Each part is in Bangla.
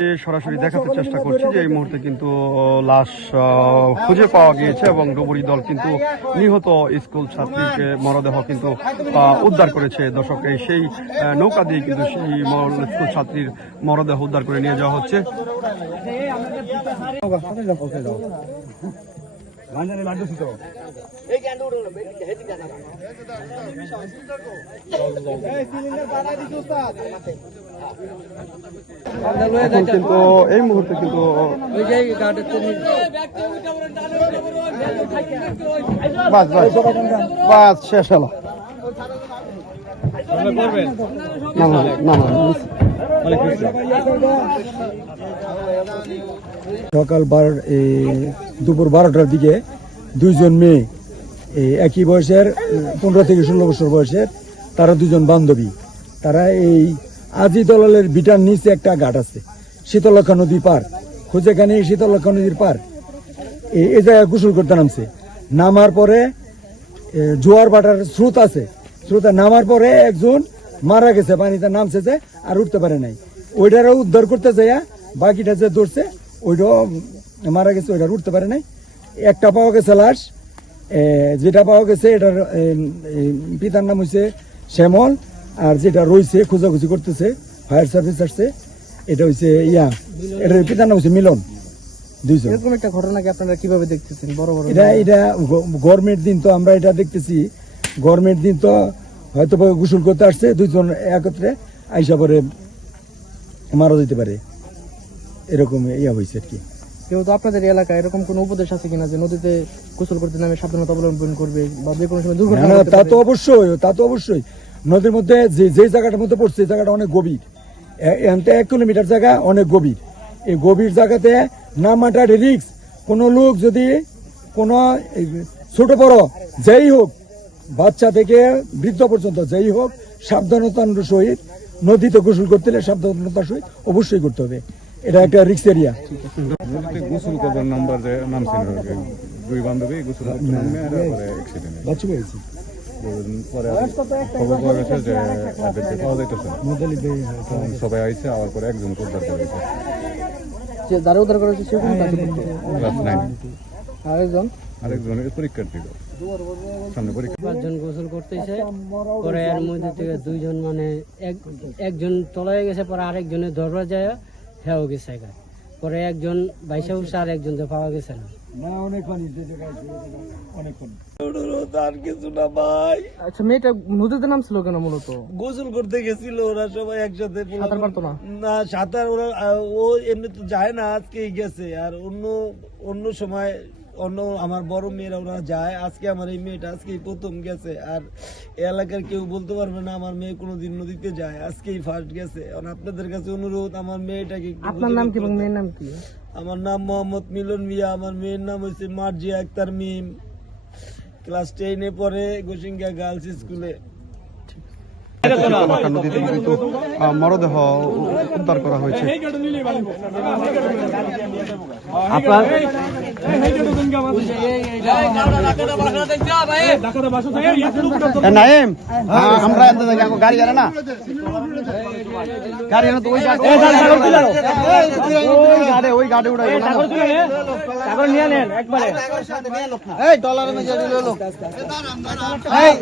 সরাসরি দেখাতে চেষ্টা করছি যে এই মুহূর্তে কিন্তু লাশ খুঁজে পাওয়া গিয়েছে এবং ডুবুরি দল কিন্তু নিহত স্কুল ছাত্রীকে মরদেহ কিন্তু উদ্ধার করেছে। দর্শক সেই নৌকা দিয়ে কিন্তু সেই স্কুল ছাত্রীর মরদেহ উদ্ধার করে নিয়ে যাওয়া হচ্ছে। এখন কিন্তু এই মুহূর্তে কিন্তু শেষ হলো। সকাল দুপুর 12টার দিকে দুইজন মেয়ে একই বয়সের 15 থেকে 16 বছর বয়সের, তারা দুজন বান্ধবী। তারা এই আজি দলালের বিটার নিচে একটা ঘাট আছে, শীতলক্ষা নদী পার, খোঁজেখানে শীতলক্ষা নদীর পার, এই জায়গায় গোসল করতে নামছে। নামার পরে জোয়ার বাটার স্রোত আছে, স্রোতে নামার পরে একজন মারা গেছে, পানিতে নামছে যে আর উঠতে পারে নাই। ওইটারও উদ্ধার করতে যাইয়া বাকিটা যে ধরছে ওইটাও মারা গেছে, ওইটার উঠতে পারে নাই। একটা পাওয়া গেছে লাশ, যেটা পাওয়া গেছে এটার পিতার নাম হয়েছে শ্যামল, আর যেটা রয়েছে খোঁজাখুঁজি করতেছে ফায়ার সার্ভিস আসছে, এটা হচ্ছে এটার পিতার নাম হচ্ছে মিলন। দুইজন। এরকম একটা ঘটনাকে আপনারা কিভাবে দেখতেছেন? বড় বড় এটা গরমের দিন তো আমরা এটা দেখতেছি, গরমের দিন তো হয়তো গোসল করতে আসছে দুইজন একত্রে, আইসা পরে মারা যেতে পারে, এরকম হয়েছে আর কি। কেউ তো আপনাদের এলাকায় এরকম কোন উপদেশ আছে কিনা যে নদীতে গোসল করতে নামে সাবধানতা অবলম্বন করবে বা যে কোনো সময় দুর্ঘটনা? তা তো অবশ্যই নদীর মধ্যে যে জায়গাটার মধ্যে পড়ছে এই জায়গাটা অনেক গভীর, এখান থেকে 1 কিলোমিটার জায়গা অনেক গভীর। এই গভীর জায়গাতে নামাটা রিস্ক। কোনো লোক যদি কোনো ছোট বড় যেই হোক, বাচ্চা থেকে বৃদ্ধ পর্যন্ত যেই হোক, সাবধানতার সহিত নদীতে গোসল করতে হলে সাবধানতার সহিত অবশ্যই করতে হবে। এটা একটা রিস্ক এরিয়া। নদীতে গোসল করবার নামছিল দুই বান্ধবী, গোসল করতে নামে অ্যাক্সিডেন্ট হয়েছে। পরে খবর পাওয়া গেছে যে এদেরকে পাওয়া যাইতেছে, সবাই আইছে, আবার পরে একজন উদ্ধার করেছে। যারা উদ্ধার করেছে সে কোন ক্লাস 9, আরেকজন পরীক্ষার্থী, সামনে পরীক্ষা। 5 জন গোসল করতেছে, পরে এর মধ্যে থেকে 2 জন মানে একজন তলায় গেছে, পরে আরেকজনের ধরবা যায় হেও গেছে, পরে একজন বাইশা উঠছে আর একজন তো পাওয়া গেছে না। আচ্ছা, মেয়েটা নদীতে নামছিল কেন? মূলত গোসল করতে গেছিল, ওরা সবাই একসাথে। সাঁতার পারতো না? না, সাঁতার ও এমনি তো যায় না, আজকেই গেছে। আর অন্য সময় আমার বড় মেয়েরা ওরা যায়, আজকে আমার এই মেয়েটা আজকেই প্রথম গেছে। আর এলাকার কেউ বলতে পারবে না আমার মেয়ে কোনোদিন নদীতে যায়, আজকেই ফার্স্ট গেছে। আপনাদের কাছে অনুরোধ, আমার মেয়েটাকে। আপনার নাম কি? মেয়ের নাম কি? আমার নাম মোহাম্মদ মিলন মিয়া, আমার মেয়ের নাম হচ্ছে মার্জিয়া আক্তার মিম, ক্লাস 10-এ পড়ে, গোসিঙ্গা গার্লস স্কুলে। নদীতে কিন্তু মরদেহ উদ্ধার করা হয়েছে। নাইম, আমরা গাড়ি জানে না, গাড়ি তো ওই গাড়ি উড়াই নিয়ে নেন একবারে। এই ডলার মে জড়ি লো, এই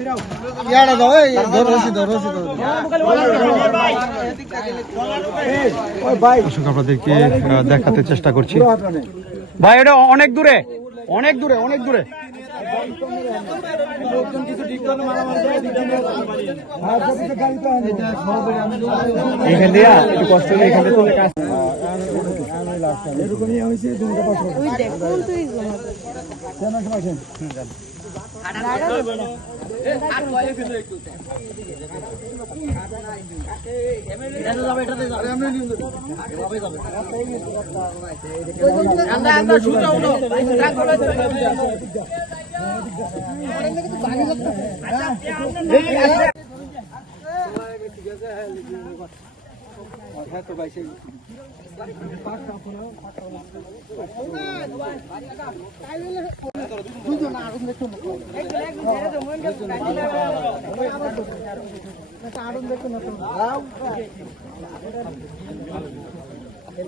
ইয়াড়া দাও, এই রশি দাও। আপনাদেরকে দেখাতে চেষ্টা করছি। ভাই এটা অনেক দূরে। এখান দিয়ে একটু কষ্ট হলে এখান থেকে এরকমই হয়েছে। এই